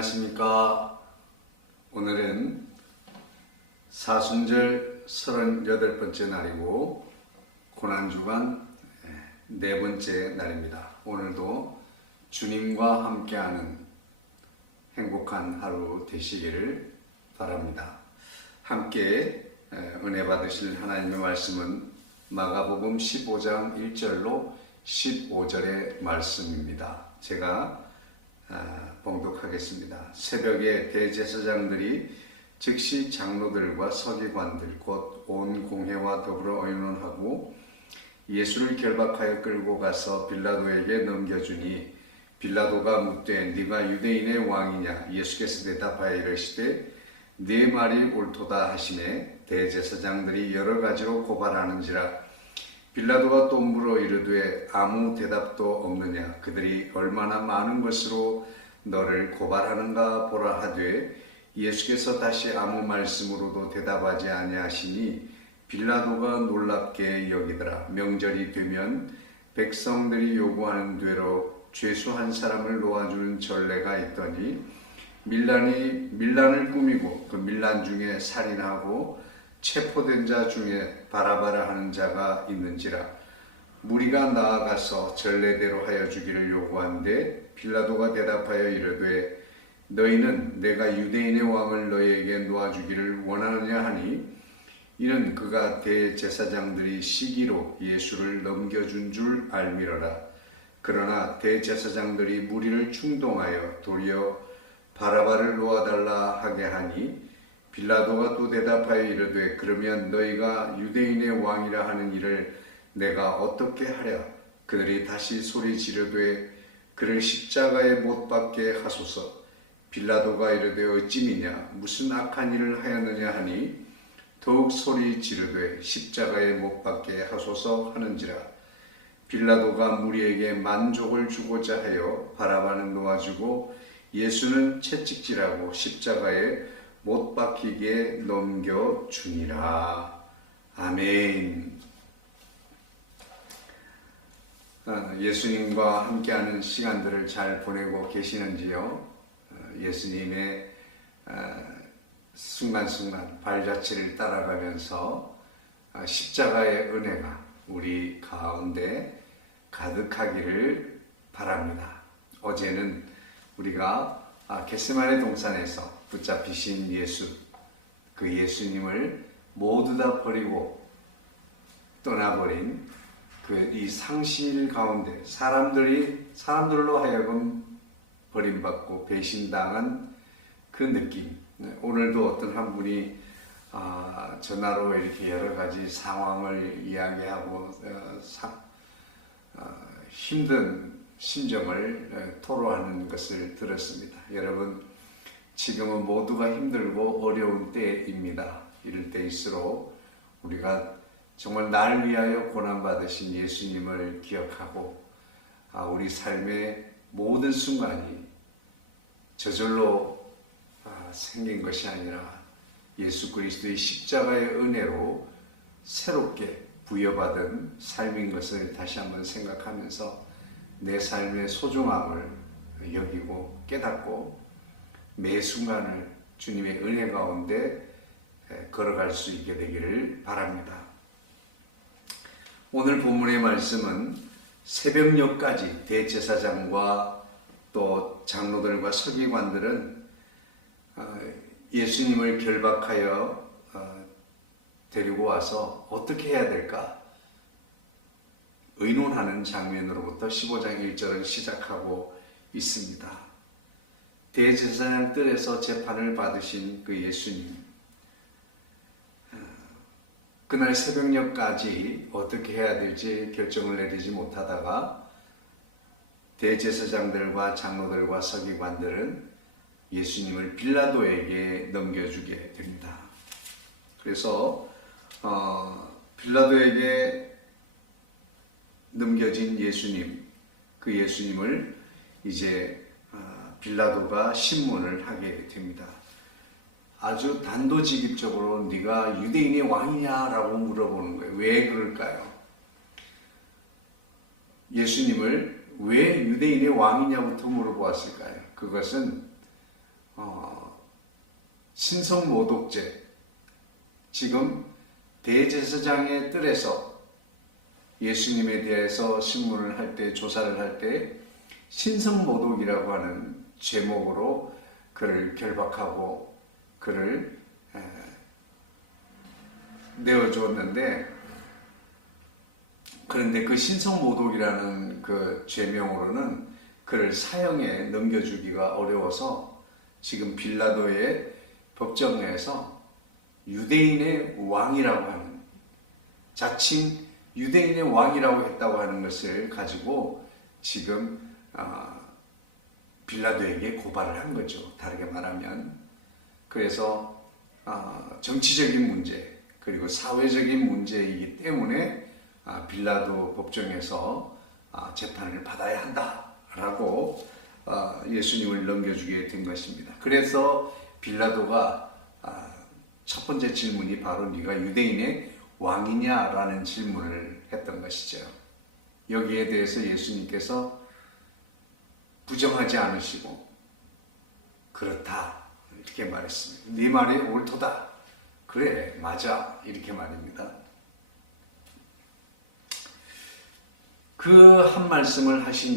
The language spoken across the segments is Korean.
안녕하십니까. 오늘은 사순절 38번째 날이고 고난주간 네 번째 날입니다. 오늘도 주님과 함께하는 행복한 하루 되시기를 바랍니다. 함께 은혜 받으실 하나님의 말씀은 마가복음 15장 1절로 15절의 말씀입니다. 제가 봉독하겠습니다. 새벽에 대제사장들이 즉시 장로들과 서기관들 곧 온 공회와 더불어 의논하고 예수를 결박하여 끌고 가서 빌라도에게 넘겨주니 빌라도가 묻되 네가 유대인의 왕이냐? 예수께서 대답하여 이르시되 네 말이 옳도다 하시매 대제사장들이 여러 가지로 고발하는지라 빌라도가 또 물어 이르되 아무 대답도 없느냐? 그들이 얼마나 많은 것으로 너를 고발하는가 보라 하되 예수께서 다시 아무 말씀으로도 대답하지 아니하시니 빌라도가 놀랍게 여기더라. 명절이 되면 백성들이 요구하는 대로 죄수 한 사람을 놓아주는 전례가 있더니 밀란을 꾸미고 그 밀란 중에 살인하고 체포된 자 중에 바라바라 하는 자가 있는지라. 무리가 나아가서 전례대로 하여 주기를 요구한데 빌라도가 대답하여 이르되 너희는 내가 유대인의 왕을 너희에게 놓아주기를 원하느냐 하니 이는 그가 대제사장들이 시기로 예수를 넘겨준 줄 알미러라. 그러나 대제사장들이 무리를 충동하여 도리어 바라바를 놓아달라 하게 하니 빌라도가 또 대답하여 이르되 그러면 너희가 유대인의 왕이라 하는 일을 내가 어떻게 하랴? 그들이 다시 소리 지르되 그를 십자가에 못 박게 하소서. 빌라도가 이르되 어찌미냐? 무슨 악한 일을 하였느냐 하니 더욱 소리 지르되 십자가에 못 박게 하소서 하는지라. 빌라도가 무리에게 만족을 주고자 하여 바라바는 놓아주고 예수는 채찍질하고 십자가에 못 박히게 넘겨주니라. 아멘. 예수님과 함께하는 시간들을 잘 보내고 계시는지요? 예수님의 순간순간 발자취를 따라가면서 십자가의 은혜가 우리 가운데 가득하기를 바랍니다. 어제는 우리가 겟세마네 동산에서 붙잡히신 예수, 그 예수님을 모두 다 버리고 떠나버린 이 상실 가운데 사람들로 하여금 버림받고 배신당한 그 느낌. 오늘도 어떤 한 분이 전화로 이렇게 여러 가지 상황을 이야기하고 힘든 심정을 토로하는 것을 들었습니다. 여러분, 지금은 모두가 힘들고 어려운 때입니다. 이럴 때일수록 우리가 정말 날 위하여 고난받으신 예수님을 기억하고 우리 삶의 모든 순간이 저절로 생긴 것이 아니라 예수 그리스도의 십자가의 은혜로 새롭게 부여받은 삶인 것을 다시 한번 생각하면서 내 삶의 소중함을 여기고 깨닫고 매 순간을 주님의 은혜 가운데 걸어갈 수 있게 되기를 바랍니다. 오늘 본문의 말씀은 새벽녘까지 대제사장과 또 장로들과 서기관들은 예수님을 결박하여 데리고 와서 어떻게 해야 될까 의논하는 장면으로부터 15장 1절은 시작하고 있습니다. 대제사장 뜰에서 재판을 받으신 그 예수님, 그날 새벽녘까지 어떻게 해야 될지 결정을 내리지 못하다가 대제사장들과 장로들과 서기관들은 예수님을 빌라도에게 넘겨주게 됩니다. 그래서 빌라도에게 넘겨진 예수님, 그 예수님을 이제 빌라도가 신문을 하게 됩니다. 아주 단도직입적으로 네가 유대인의 왕이냐라고 물어보는 거예요. 왜 그럴까요? 예수님을 왜 유대인의 왕이냐부터 물어보았을까요? 그것은 신성모독죄, 지금 대제사장의 뜰에서 예수님에 대해서 신문을 할 때, 조사를 할 때 신성모독이라고 하는 제목으로 그를 결박하고 그를 내어주었는데, 그런데 그 신성모독이라는 그 죄명으로는 그를 사형에 넘겨주기가 어려워서 지금 빌라도의 법정에서 유대인의 왕이라고 하는, 자칭 유대인의 왕이라고 했다고 하는 것을 가지고 지금 빌라도에게 고발을 한 거죠. 다르게 말하면. 그래서 정치적인 문제 그리고 사회적인 문제이기 때문에 빌라도 법정에서 재판을 받아야 한다라고 예수님을 넘겨주게 된 것입니다. 그래서 빌라도가 첫 번째 질문이 바로 네가 유대인의 왕이냐라는 질문을 했던 것이죠. 여기에 대해서 예수님께서 부정하지 않으시고 그렇다 이렇게 말했습니다. 네 말이 옳도다. 그래 맞아 이렇게 말입니다. 그 한 말씀을 하신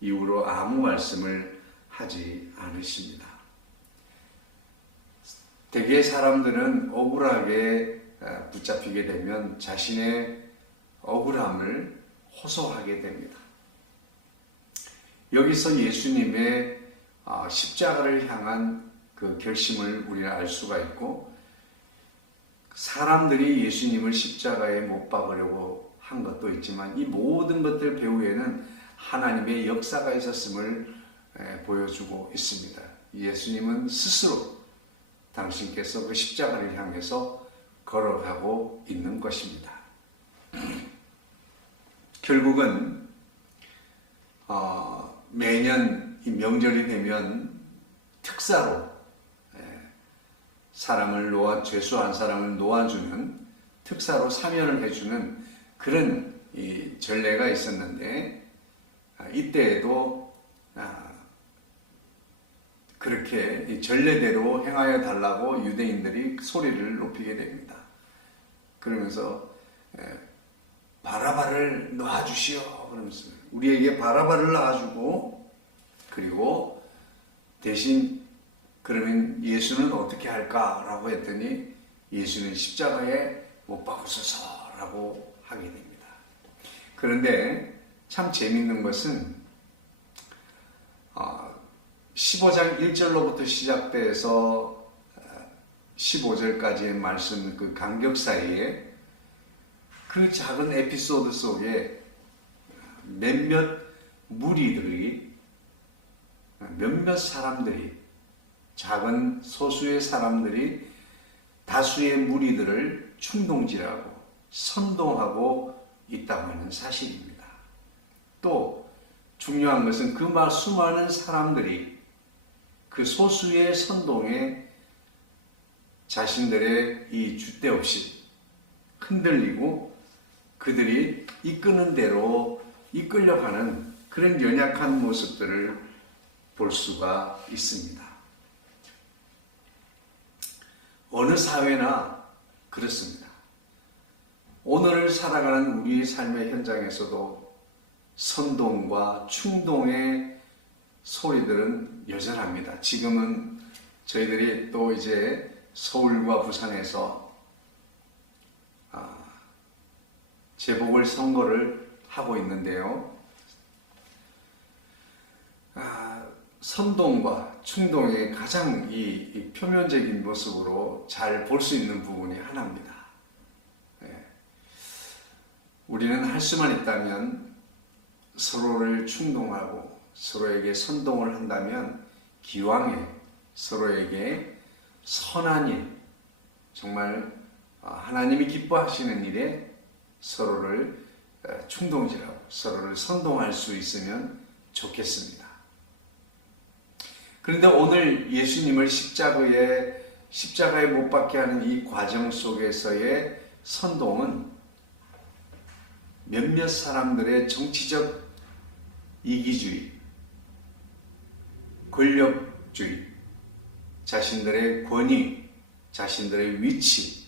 이후로 아무 말씀을 하지 않으십니다. 대개 사람들은 억울하게 붙잡히게 되면 자신의 억울함을 호소하게 됩니다. 여기서 예수님의 십자가를 향한 그 결심을 우리는 알 수가 있고, 사람들이 예수님을 십자가에 못 박으려고 한 것도 있지만 이 모든 것들 배후에는 하나님의 역사가 있었음을 보여주고 있습니다. 예수님은 스스로 당신께서 그 십자가를 향해서 걸어가고 있는 것입니다. 결국은 매년 이 명절이 되면 특사로 죄수한 사람을 놓아주는, 특사로 사면을 해주는 그런 이 전례가 있었는데, 이때에도 그렇게 이 전례대로 행하여 달라고 유대인들이 소리를 높이게 됩니다. 그러면서 바라바를 놔주시오 그러면서 우리에게 바라바를 놔주고, 그리고 대신 그러면 예수는 어떻게 할까라고 했더니 예수는 십자가에 못 박으소서라고 하게 됩니다. 그런데 참 재밌는 것은 15장 1절로부터 시작돼서 15절까지의 말씀 그 간격 사이에 그 작은 에피소드 속에 몇몇 사람들이, 작은 소수의 사람들이 다수의 무리들을 충동질하고 선동하고 있다고 하는 사실입니다. 또 중요한 것은 그 수많은 사람들이 그 소수의 선동에 자신들의 이 줏대 없이 흔들리고 그들이 이끄는 대로 이끌려가는 그런 연약한 모습들을 볼 수가 있습니다. 어느 사회나 그렇습니다. 오늘을 살아가는 우리 삶의 현장에서도 선동과 충동의 소리들은 여전합니다. 지금은 저희들이 또 이제 서울과 부산에서 재보궐선거를 하고 있는데요. 선동과 충동의 가장 이 표면적인 모습으로 잘 볼 수 있는 부분이 하나입니다. 우리는 할 수만 있다면 서로를 충동하고 서로에게 선동을 한다면 기왕에 서로에게 선한 일, 정말 하나님이 기뻐하시는 일에 서로를 충동질하고 서로를 선동할 수 있으면 좋겠습니다. 그런데 오늘 예수님을 십자가에 못 박게 하는 이 과정 속에서의 선동은 몇몇 사람들의 정치적 이기주의, 권력주의, 자신들의 권위, 자신들의 위치,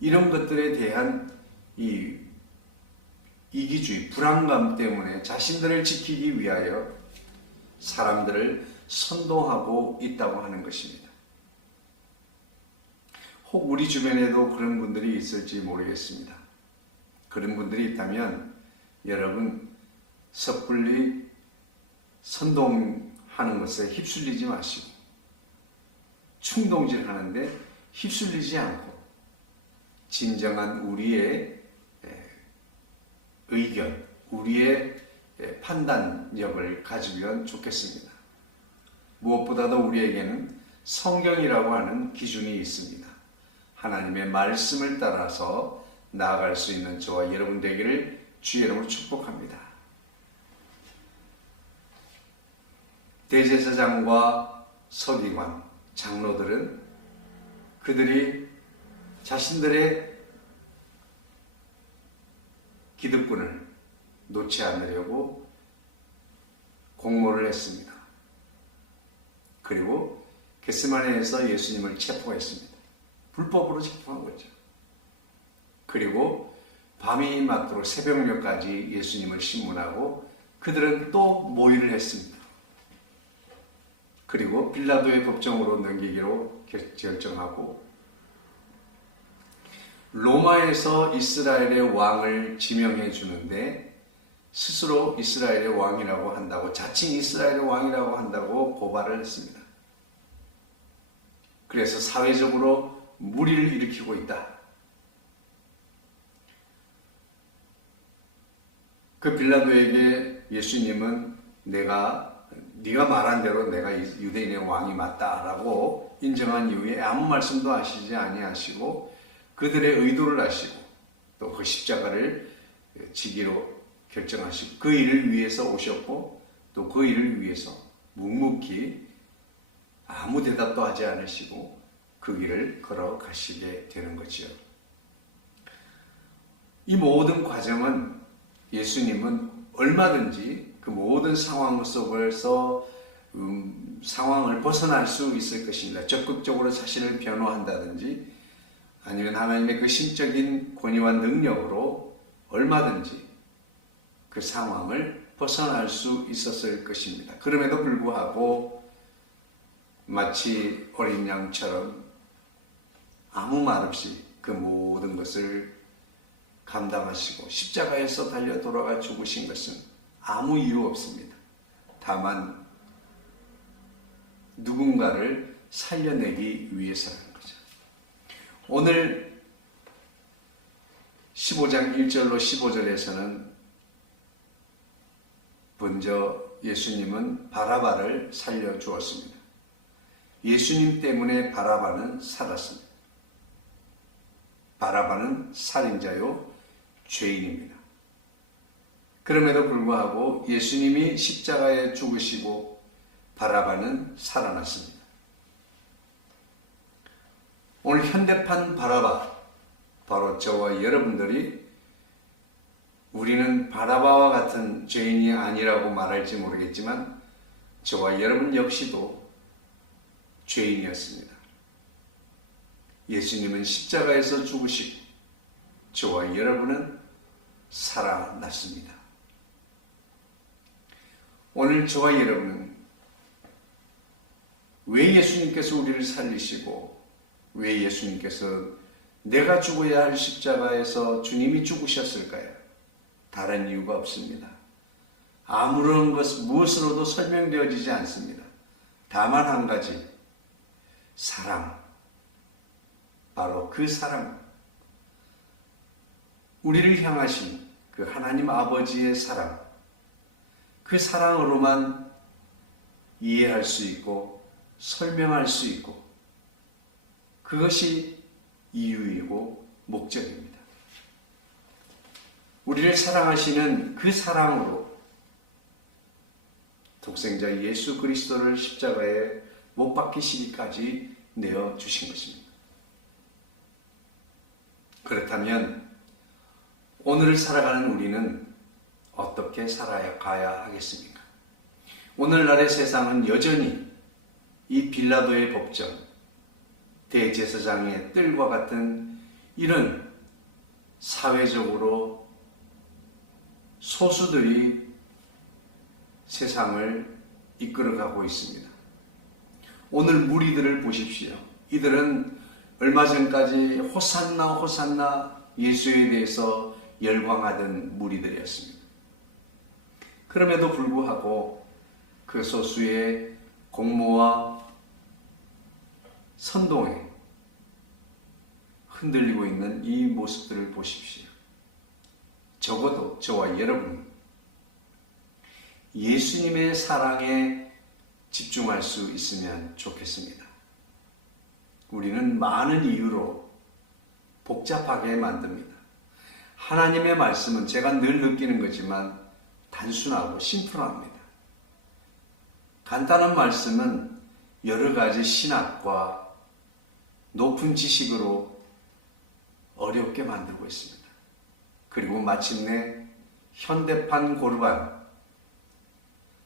이런 것들에 대한 이 이기주의, 불안감 때문에 자신들을 지키기 위하여 사람들을 선동하고 있다고 하는 것입니다. 혹 우리 주변에도 그런 분들이 있을지 모르겠습니다. 그런 분들이 있다면 여러분 섣불리 선동하는 것에 휩쓸리지 마시고 충동질 하는데 휩쓸리지 않고 진정한 우리의 의견, 우리의 판단력을 가지면 좋겠습니다. 무엇보다도 우리에게는 성경이라고 하는 기준이 있습니다. 하나님의 말씀을 따라서 나아갈 수 있는 저와 여러분 되기를 주의 이름으로 축복합니다. 대제사장과 서기관, 장로들은 그들이 자신들의 기득권을 놓지 않으려고 공모를 했습니다. 그리고 겟세마네에서 예수님을 체포했습니다. 불법으로 체포한 거죠. 그리고 밤이 맞도록 새벽녘까지 예수님을 신문하고 그들은 또 모의를 했습니다. 그리고 빌라도의 법정으로 넘기기로 결정하고 로마에서 이스라엘의 왕을 지명해 주는데 스스로 이스라엘의 왕이라고 한다고, 자칭 이스라엘의 왕이라고 한다고 고발을 했습니다. 그래서 사회적으로 무리를 일으키고 있다. 그 빌라도에게 예수님은 네가 말한 대로 내가 유대인의 왕이 맞다라고 인정한 이후에 아무 말씀도 하시지 아니하시고 그들의 의도를 아시고 또 그 십자가를 지기로 결정하시고 그 일을 위해서 오셨고 또 그 일을 위해서 묵묵히 아무 대답도 하지 않으시고 그 길을 걸어가시게 되는 거지요. 이 모든 과정은 예수님은 얼마든지 그 모든 상황 속에서 상황을 벗어날 수 있을 것입니다. 적극적으로 자신을 변호한다든지 아니면 하나님의 그 신적인 권위와 능력으로 얼마든지 그 상황을 벗어날 수 있었을 것입니다. 그럼에도 불구하고 마치 어린 양처럼 아무 말 없이 그 모든 것을 감당하시고 십자가에서 달려 돌아가 죽으신 것은 아무 이유 없습니다. 다만 누군가를 살려내기 위해서라는 거죠. 오늘 15장 1절로 15절에서는 먼저 예수님은 바라바를 살려주었습니다. 예수님 때문에 바라바는 살았습니다. 바라바는 살인자요 죄인입니다. 그럼에도 불구하고 예수님이 십자가에 죽으시고 바라바는 살아났습니다. 오늘 현대판 바라바, 바로 저와 여러분들이 우리는 바라바와 같은 죄인이 아니라고 말할지 모르겠지만 저와 여러분 역시도 죄인이었습니다. 예수님은 십자가에서 죽으시고 저와 여러분은 살아났습니다. 오늘 저와 여러분은 왜 예수님께서 우리를 살리시고 왜 예수님께서 내가 죽어야 할 십자가에서 주님이 죽으셨을까요? 다른 이유가 없습니다. 아무런 무엇으로도 설명되어지지 않습니다. 다만 한 가지, 사랑. 바로 그 사랑, 우리를 향하신 그 하나님 아버지의 사랑, 그 사랑으로만 이해할 수 있고 설명할 수 있고 그것이 이유이고 목적입니다. 우리를 사랑하시는 그 사랑으로 독생자 예수 그리스도를 십자가에 못 박히시기까지 내어주신 것입니다. 그렇다면 오늘을 살아가는 우리는 어떻게 살아가야 하겠습니까? 오늘날의 세상은 여전히 이 빌라도의 법정, 대제사장의 뜰과 같은 이런 사회적으로 소수들이 세상을 이끌어가고 있습니다. 오늘 무리들을 보십시오. 이들은 얼마 전까지 호산나 호산나 예수에 대해서 열광하던 무리들이었습니다. 그럼에도 불구하고 그 소수의 공모와 선동에 흔들리고 있는 이 모습들을 보십시오. 적어도 저와 여러분 예수님의 사랑에 집중할 수 있으면 좋겠습니다. 우리는 많은 이유로 복잡하게 만듭니다. 하나님의 말씀은 제가 늘 느끼는 거지만 단순하고 심플합니다. 간단한 말씀은 여러 가지 신학과 높은 지식으로 어렵게 만들고 있습니다. 그리고 마침내 현대판 고르반,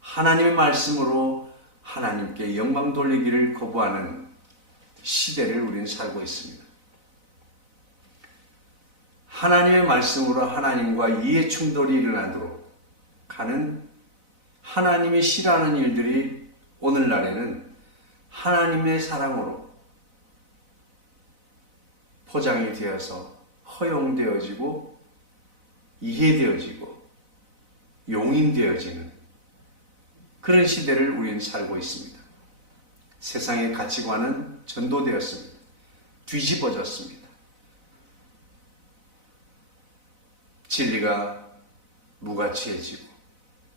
하나님의 말씀으로 하나님께 영광 돌리기를 거부하는 시대를 우리는 살고 있습니다. 하나님의 말씀으로 하나님과 이해 충돌이 일어나도록 하는 하나님이 싫어하는 일들이 오늘날에는 하나님의 사랑으로 포장이 되어서 허용되어지고 이해되어지고 용인되어지는 그런 시대를 우리는 살고 있습니다. 세상의 가치관은 전도되었습니다. 뒤집어졌습니다. 진리가 무가치해지고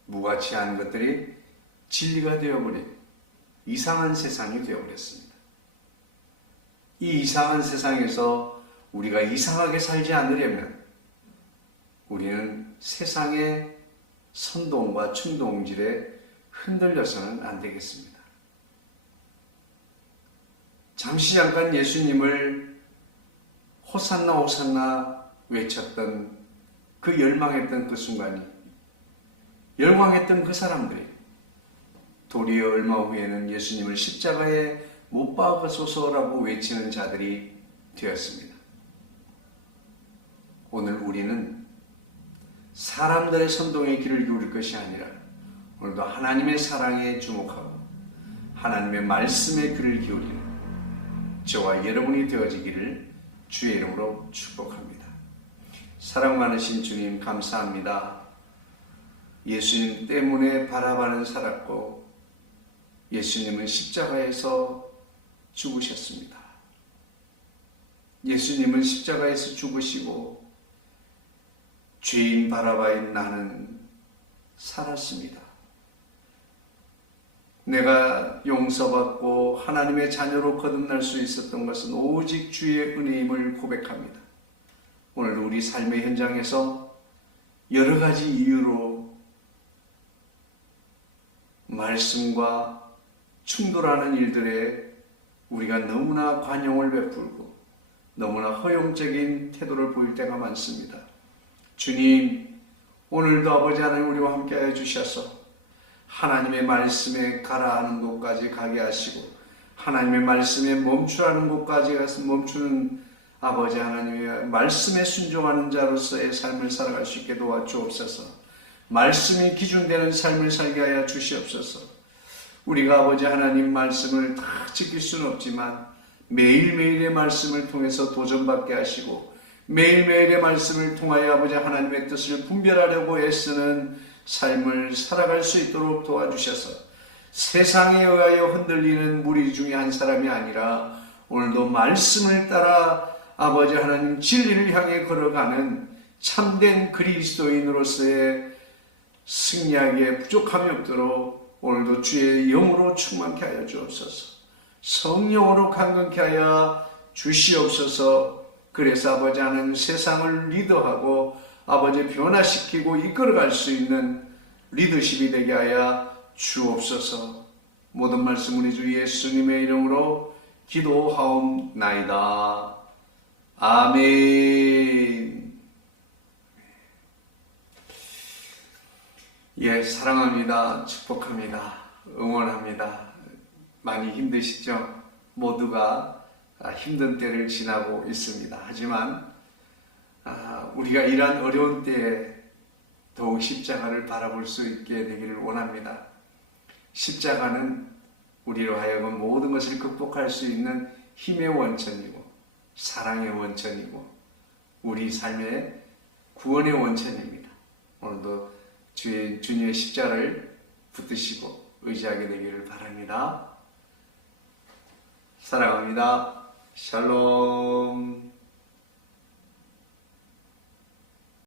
무가치한 것들이 진리가 되어버린 이상한 세상이 되어버렸습니다. 이 이상한 세상에서 우리가 이상하게 살지 않으려면 우리는 세상의 선동과 충동질에 흔들려서는 안 되겠습니다. 잠시 잠깐 예수님을 호산나 호산나 외쳤던 그 열망했던 그 순간이 열광했던 그 사람들이 도리어 얼마 후에는 예수님을 십자가에 못 박으소서라고 외치는 자들이 되었습니다. 오늘 우리는 사람들의 선동에 귀를 기울일 것이 아니라 오늘도 하나님의 사랑에 주목하고 하나님의 말씀에 귀를 기울이는 저와 여러분이 되어지기를 주의 이름으로 축복합니다. 사랑 많으신 주님 감사합니다. 예수님 때문에 바라바는 살았고 예수님은 십자가에서 죽으셨습니다. 예수님은 십자가에서 죽으시고 죄인 바라바인 나는 살았습니다. 내가 용서받고 하나님의 자녀로 거듭날 수 있었던 것은 오직 주의 은혜임을 고백합니다. 오늘 우리 삶의 현장에서 여러 가지 이유로 말씀과 충돌하는 일들에 우리가 너무나 관용을 베풀고 너무나 허용적인 태도를 보일 때가 많습니다. 주님, 오늘도 아버지 하나님 우리와 함께하여 주셔서 하나님의 말씀에 가라 하는 곳까지 가게 하시고 하나님의 말씀에 멈추라는 곳까지 가서 멈추는 아버지 하나님의 말씀에 순종하는 자로서의 삶을 살아갈 수 있게 도와주옵소서. 말씀이 기준되는 삶을 살게 하여 주시옵소서. 우리가 아버지 하나님 말씀을 다 지킬 수는 없지만 매일매일의 말씀을 통해서 도전받게 하시고 매일매일의 말씀을 통하여 아버지 하나님의 뜻을 분별하려고 애쓰는 삶을 살아갈 수 있도록 도와주셔서 세상에 의하여 흔들리는 무리 중에 한 사람이 아니라 오늘도 말씀을 따라 아버지 하나님 진리를 향해 걸어가는 참된 그리스도인으로서의 승리하기에 부족함이 없도록 오늘도 주의 영으로 충만케 하여 주옵소서. 성령으로 강건케 하여 주시옵소서. 그래서 아버지 하나님 세상을 리더하고 아버지 변화시키고 이끌어갈 수 있는 리더십이 되게 하여 주옵소서. 모든 말씀 우리 주 예수님의 이름으로 기도하옵나이다. 아멘. 예, 사랑합니다. 축복합니다. 응원합니다. 많이 힘드시죠? 모두가 힘든 때를 지나고 있습니다. 하지만 우리가 이러한 어려운 때에 더욱 십자가를 바라볼 수 있게 되기를 원합니다. 십자가는 우리로 하여금 모든 것을 극복할 수 있는 힘의 원천이고 사랑의 원천이고 우리 삶의 구원의 원천입니다. 오늘도 주님의 십자가를 붙드시고 의지하게 되기를 바랍니다. 사랑합니다. 샬롬.